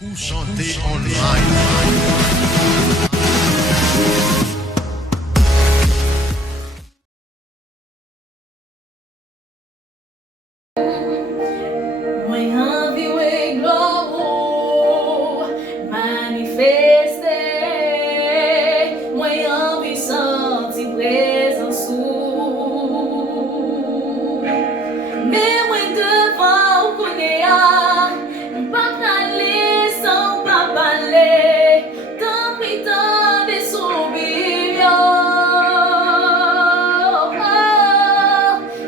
Ou chanter en live. Mãe viu em globo manifestei, mãe vi sante presença, meu mãe devant conhecer, papalê são papalê, tão pitando de subir.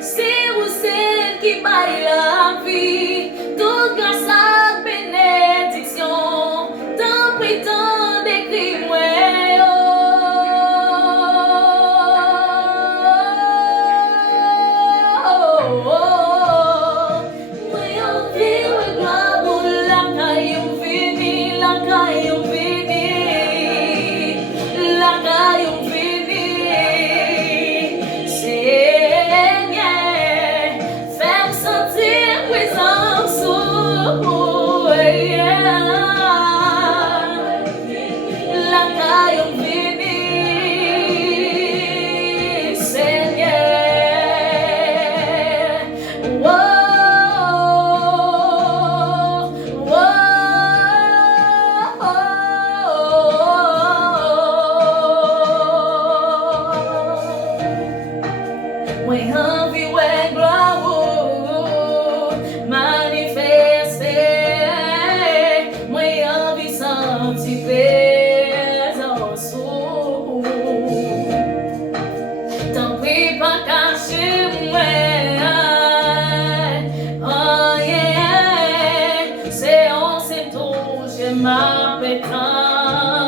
Se você que baila vi, toute grâce à bénédiction, tant prétend d'écrire Mãe viu em globo manifestei, mãe vi sante presença, tão pri pra cache oh yeah, c'est on s'est touché ma pétante.